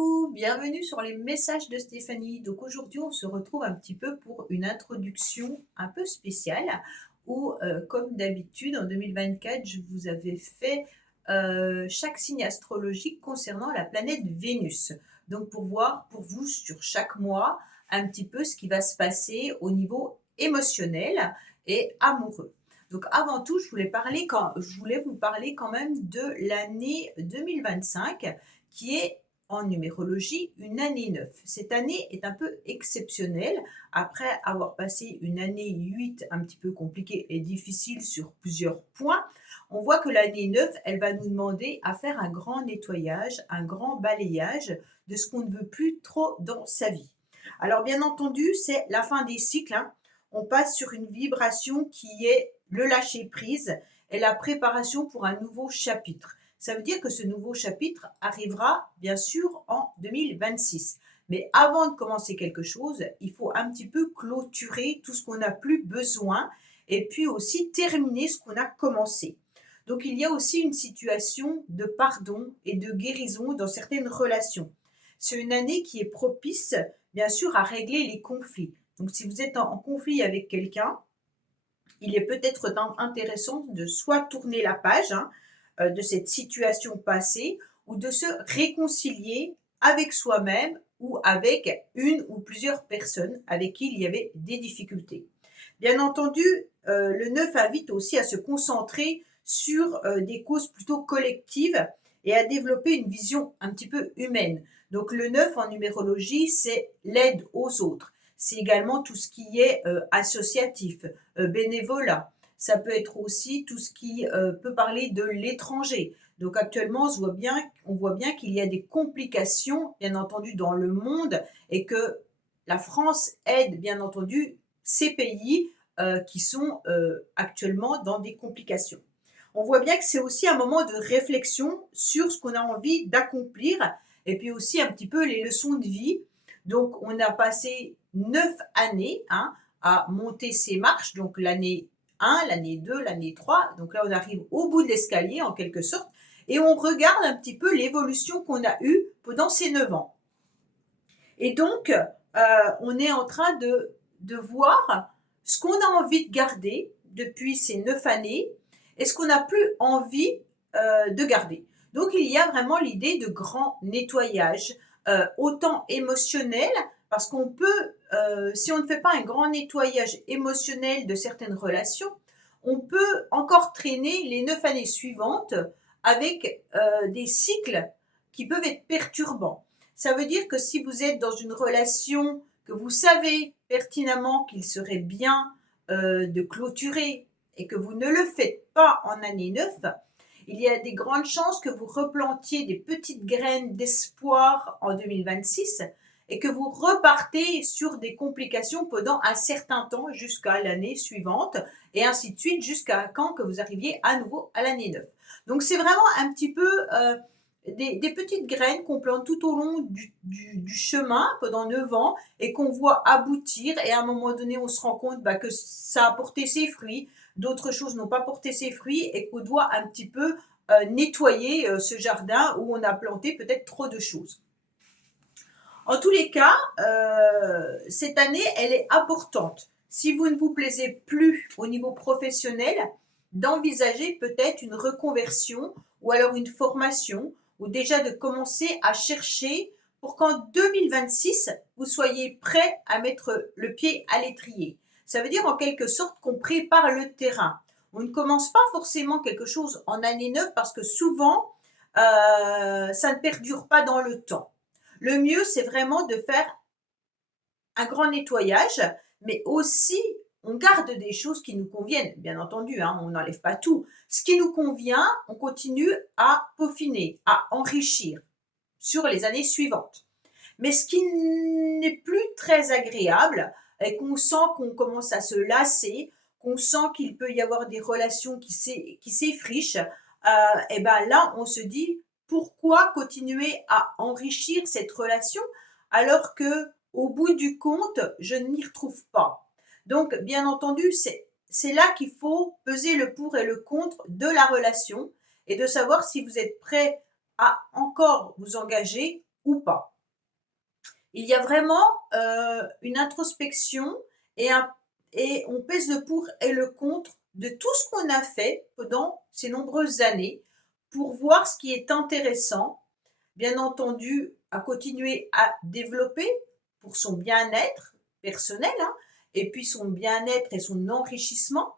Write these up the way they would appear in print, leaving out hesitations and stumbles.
Coucou, bienvenue sur les messages de Stéphanie. Donc aujourd'hui, on se retrouve un petit peu pour une introduction un peu spéciale où, comme d'habitude, en 2024, je vous avais fait chaque signe astrologique concernant la planète Vénus. Donc pour voir pour vous sur chaque mois un petit peu ce qui va se passer au niveau émotionnel et amoureux. Donc avant tout, je voulais vous parler quand même de l'année 2025 qui est en numérologie une année 9. Cette année est un peu exceptionnelle. Après avoir passé une année 8 un petit peu compliquée et difficile sur plusieurs points, on voit que l'année 9, elle va nous demander à faire un grand nettoyage, un grand balayage de ce qu'on ne veut plus trop dans sa vie. Alors bien entendu, c'est la fin des cycles, hein. On passe sur une vibration qui est le lâcher-prise et la préparation pour un nouveau chapitre. Ça veut dire que ce nouveau chapitre arrivera bien sûr en 2026. Mais avant de commencer quelque chose, il faut un petit peu clôturer tout ce qu'on n'a plus besoin et puis aussi terminer ce qu'on a commencé. Donc il y a aussi une situation de pardon et de guérison dans certaines relations. C'est une année qui est propice, bien sûr, à régler les conflits. Donc si vous êtes en conflit avec quelqu'un, il est peut-être intéressant de soit tourner la page, hein, de cette situation passée ou de se réconcilier avec soi-même ou avec une ou plusieurs personnes avec qui il y avait des difficultés. Bien entendu, le 9 invite aussi à se concentrer sur des causes plutôt collectives et à développer une vision un petit peu humaine. Donc le 9 en numérologie, c'est l'aide aux autres. C'est également tout ce qui est associatif, bénévolat. Ça peut être aussi tout ce qui peut parler de l'étranger. Donc actuellement, on voit bien qu'il y a des complications, bien entendu, dans le monde et que la France aide, bien entendu, ces pays qui sont actuellement dans des complications. On voit bien que c'est aussi un moment de réflexion sur ce qu'on a envie d'accomplir et puis aussi un petit peu les leçons de vie. Donc, on a passé 9 années, hein, à monter ces marches. Donc, l'année 1, l'année 2, l'année 3. Donc là, on arrive au bout de l'escalier en quelque sorte. Et on regarde un petit peu l'évolution qu'on a eue pendant ces 9 ans. Et donc, on est en train de voir ce qu'on a envie de garder depuis ces 9 années et ce qu'on n'a plus envie de garder. Donc, il y a vraiment l'idée de grand nettoyage, autant émotionnel, parce qu'on peut, si on ne fait pas un grand nettoyage émotionnel de certaines relations, on peut encore traîner les 9 années suivantes avec des cycles qui peuvent être perturbants. Ça veut dire que si vous êtes dans une relation que vous savez pertinemment qu'il serait bien de clôturer et que vous ne le faites pas en année 9, il y a des grandes chances que vous replantiez des petites graines d'espoir en 2026 et que vous repartez sur des complications pendant un certain temps jusqu'à l'année suivante et ainsi de suite jusqu'à quand que vous arriviez à nouveau à l'année 9. Donc c'est vraiment un petit peu des petites graines qu'on plante tout au long du chemin pendant 9 ans et qu'on voit aboutir et à un moment donné on se rend compte que ça a porté ses fruits, d'autres choses n'ont pas porté ses fruits et qu'on doit un petit peu nettoyer ce jardin où on a planté peut-être trop de choses. En tous les cas, cette année, elle est importante. Si vous ne vous plaisez plus au niveau professionnel, d'envisager peut-être une reconversion ou alors une formation ou déjà de commencer à chercher pour qu'en 2026, vous soyez prêt à mettre le pied à l'étrier. Ça veut dire en quelque sorte qu'on prépare le terrain. On ne commence pas forcément quelque chose en année 9 parce que souvent, ça ne perdure pas dans le temps. Le mieux, c'est vraiment de faire un grand nettoyage, mais aussi on garde des choses qui nous conviennent, bien entendu, hein, on n'enlève pas tout. Ce qui nous convient, on continue à peaufiner, à enrichir sur les années suivantes. Mais ce qui n'est plus très agréable et qu'on sent qu'on commence à se lasser, qu'on sent qu'il peut y avoir des relations qui s'effrichent, et ben là, on se dit pourquoi continuer à enrichir cette relation alors que au bout du compte, je ne m'y retrouve pas. Donc, bien entendu, c'est là qu'il faut peser le pour et le contre de la relation et de savoir si vous êtes prêt à encore vous engager ou pas. Il y a vraiment une introspection et, et on pèse le pour et le contre de tout ce qu'on a fait pendant ces nombreuses années pour voir ce qui est intéressant, bien entendu, à continuer à développer pour son bien-être personnel, hein, et puis son bien-être et son enrichissement,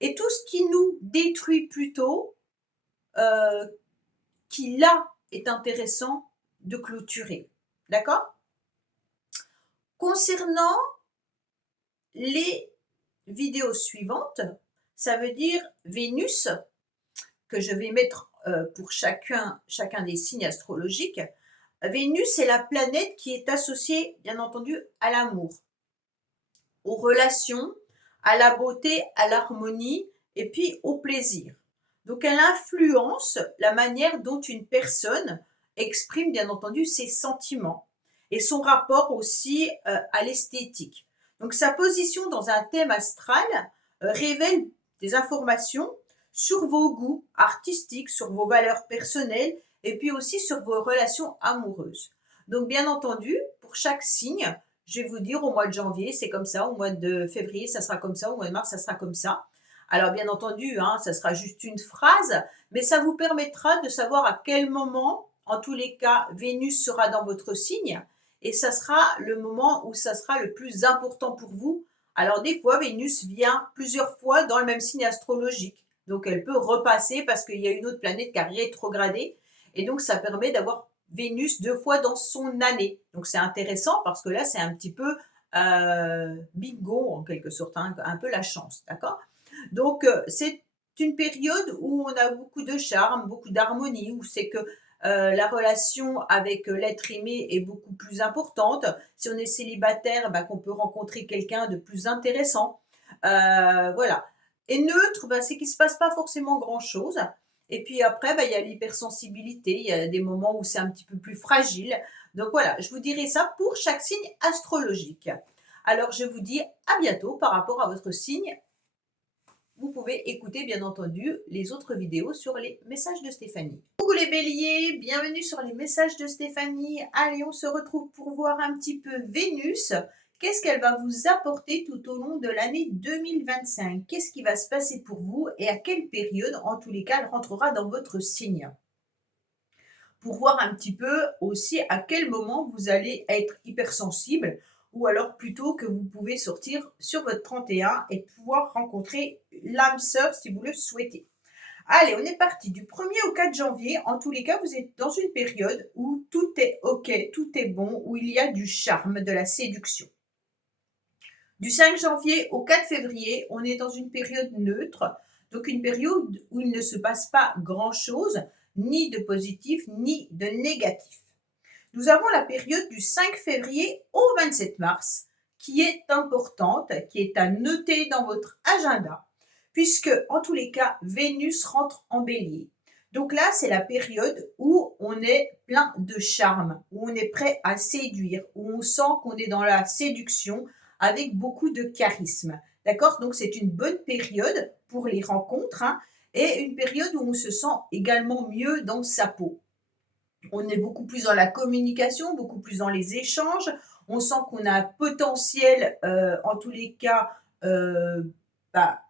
et tout ce qui nous détruit plutôt, euh, qui là est intéressant de clôturer. D'accord? Concernant les vidéos suivantes, ça veut dire Vénus, que je vais mettre pour chacun des signes astrologiques. Vénus est la planète qui est associée, bien entendu, à l'amour, aux relations, à la beauté, à l'harmonie et puis au plaisir. Donc elle influence la manière dont une personne exprime, bien entendu, ses sentiments et son rapport aussi à l'esthétique. Donc sa position dans un thème astral révèle des informations sur vos goûts artistiques, sur vos valeurs personnelles et puis aussi sur vos relations amoureuses. Donc bien entendu, pour chaque signe, je vais vous dire au mois de janvier, c'est comme ça, au mois de février, ça sera comme ça, au mois de mars, ça sera comme ça. Alors bien entendu, hein, ça sera juste une phrase, mais ça vous permettra de savoir à quel moment, en tous les cas, Vénus sera dans votre signe, et ça sera le moment où ça sera le plus important pour vous. Alors des fois, Vénus vient plusieurs fois dans le même signe astrologique, donc elle peut repasser parce qu'il y a une autre planète qui a rétrogradé, et donc ça permet d'avoir Vénus 2 fois dans son année. Donc c'est intéressant parce que là, c'est un petit peu bingo en quelque sorte, hein, un peu la chance, d'accord? Donc c'est une période où on a beaucoup de charme, beaucoup d'harmonie, où c'est que la relation avec l'être aimé est beaucoup plus importante. Si on est célibataire, bah, qu'on peut rencontrer quelqu'un de plus intéressant. Voilà. Et neutre, bah, c'est qu'il ne se passe pas forcément grand-chose. Et puis après, bah, il y a l'hypersensibilité, il y a des moments où c'est un petit peu plus fragile. Donc voilà, je vous dirai ça pour chaque signe astrologique. Alors je vous dis à bientôt par rapport à votre signe. Vous pouvez écouter bien entendu les autres vidéos sur les messages de Stéphanie. Coucou les béliers, bienvenue sur les messages de Stéphanie. Allez, on se retrouve pour voir un petit peu Vénus. Qu'est-ce qu'elle va vous apporter tout au long de l'année 2025? Qu'est-ce qui va se passer pour vous et à quelle période, en tous les cas, elle rentrera dans votre signe? Pour voir un petit peu aussi à quel moment vous allez être hypersensible ou alors plutôt que vous pouvez sortir sur votre 31 et pouvoir rencontrer l'âme sœur si vous le souhaitez. Allez, on est parti. Du 1er au 4 janvier, en tous les cas, vous êtes dans une période où tout est OK, tout est bon, où il y a du charme, de la séduction. Du 5 janvier au 4 février, on est dans une période neutre, donc une période où il ne se passe pas grand-chose, ni de positif, ni de négatif. Nous avons la période du 5 février au 27 mars, qui est importante, qui est à noter dans votre agenda, puisque en tous les cas, Vénus rentre en bélier. Donc là, c'est la période où on est plein de charme, où on est prêt à séduire, où on sent qu'on est dans la séduction avec beaucoup de charisme. D'accord? Donc c'est une bonne période pour les rencontres, hein, et une période où on se sent également mieux dans sa peau. On est beaucoup plus dans la communication, beaucoup plus dans les échanges. On sent qu'on a un potentiel, en tous les cas,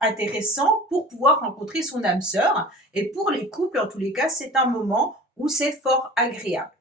intéressant pour pouvoir rencontrer son âme sœur. Et pour les couples, en tous les cas, c'est un moment où c'est fort agréable.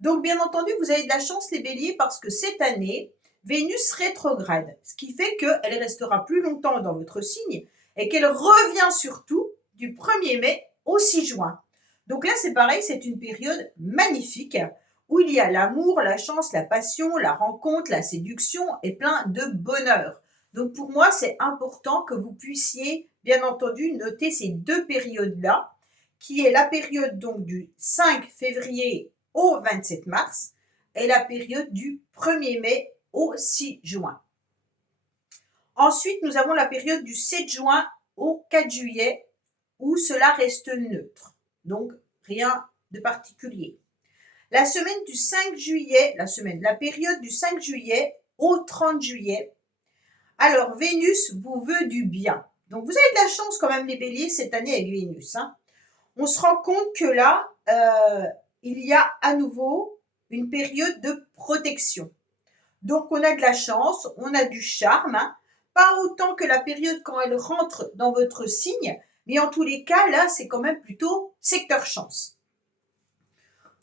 Donc, bien entendu, vous avez de la chance, les béliers, parce que cette année, Vénus rétrograde, ce qui fait qu'elle restera plus longtemps dans votre signe et qu'elle revient surtout du 1er mai au 6 juin. Donc là, c'est pareil, c'est une période magnifique où il y a l'amour, la chance, la passion, la rencontre, la séduction et plein de bonheur. Donc pour moi, c'est important que vous puissiez, bien entendu, noter ces deux périodes-là, qui est la période donc du 5 février au 27 mars et la période du 1er mai au 6 juin. Ensuite, nous avons la période du 7 juin au 4 juillet où cela reste neutre. Donc, rien de particulier. La semaine du 5 juillet, la période du 5 juillet au 30 juillet. Alors, Vénus vous veut du bien. Donc, vous avez de la chance quand même, les béliers, cette année avec Vénus. Hein. On se rend compte que là, il y a à nouveau une période de protection. Donc on a de la chance, on a du charme, hein. Pas autant que la période quand elle rentre dans votre signe, mais en tous les cas, là, c'est quand même plutôt secteur chance.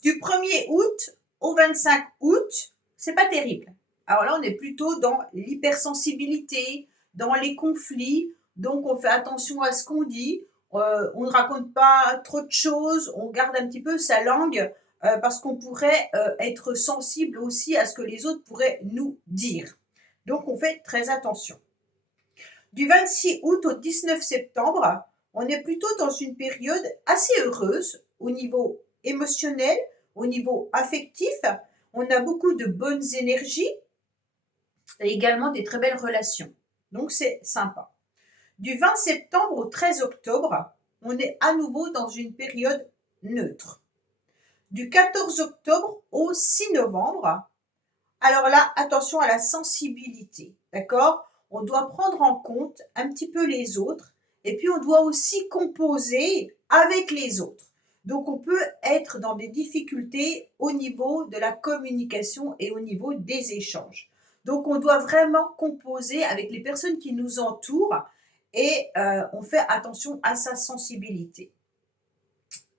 Du 1er août au 25 août, c'est pas terrible. Alors là, on est plutôt dans l'hypersensibilité, dans les conflits, donc on fait attention à ce qu'on dit, on ne raconte pas trop de choses, on garde un petit peu sa langue, parce qu'on pourrait être sensible aussi à ce que les autres pourraient nous dire. Donc on fait très attention. Du 26 août au 19 septembre, on est plutôt dans une période assez heureuse au niveau émotionnel, au niveau affectif. On a beaucoup de bonnes énergies et également des très belles relations. Donc c'est sympa. Du 20 septembre au 13 octobre, on est à nouveau dans une période neutre. Du 14 octobre au 6 novembre, alors là, attention à la sensibilité, d'accord? On doit prendre en compte un petit peu les autres et puis on doit aussi composer avec les autres. Donc on peut être dans des difficultés au niveau de la communication et au niveau des échanges. Donc on doit vraiment composer avec les personnes qui nous entourent et on fait attention à sa sensibilité.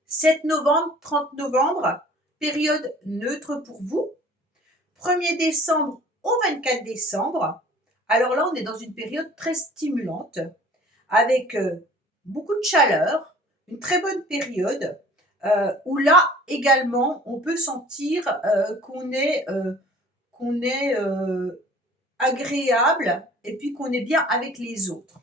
7 novembre, 30 novembre, période neutre pour vous. 1er décembre au 24 décembre, alors là, on est dans une période très stimulante, avec beaucoup de chaleur, une très bonne période, où là également, on peut sentir qu'on est agréable et puis qu'on est bien avec les autres.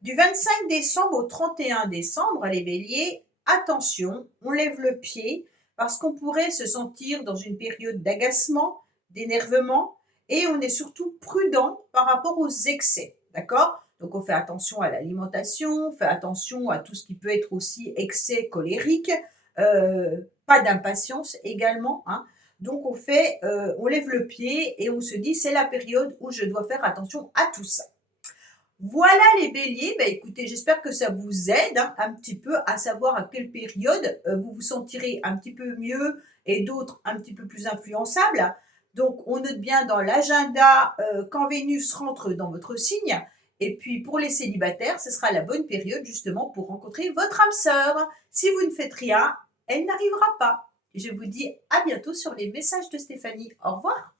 Du 25 décembre au 31 décembre, les béliers, attention, on lève le pied parce qu'on pourrait se sentir dans une période d'agacement, d'énervement et on est surtout prudent par rapport aux excès, d'accord? Donc on fait attention à l'alimentation, on fait attention à tout ce qui peut être aussi excès colérique, pas d'impatience également, hein. Donc on lève le pied et on se dit c'est la période où je dois faire attention à tout ça. Voilà les béliers, bah écoutez, j'espère que ça vous aide hein, un petit peu à savoir à quelle période vous vous sentirez un petit peu mieux et d'autres un petit peu plus influençables. Donc on note bien dans l'agenda quand Vénus rentre dans votre signe. Et puis pour les célibataires, ce sera la bonne période justement pour rencontrer votre âme sœur. Si vous ne faites rien, elle n'arrivera pas. Je vous dis à bientôt sur les messages de Stéphanie. Au revoir.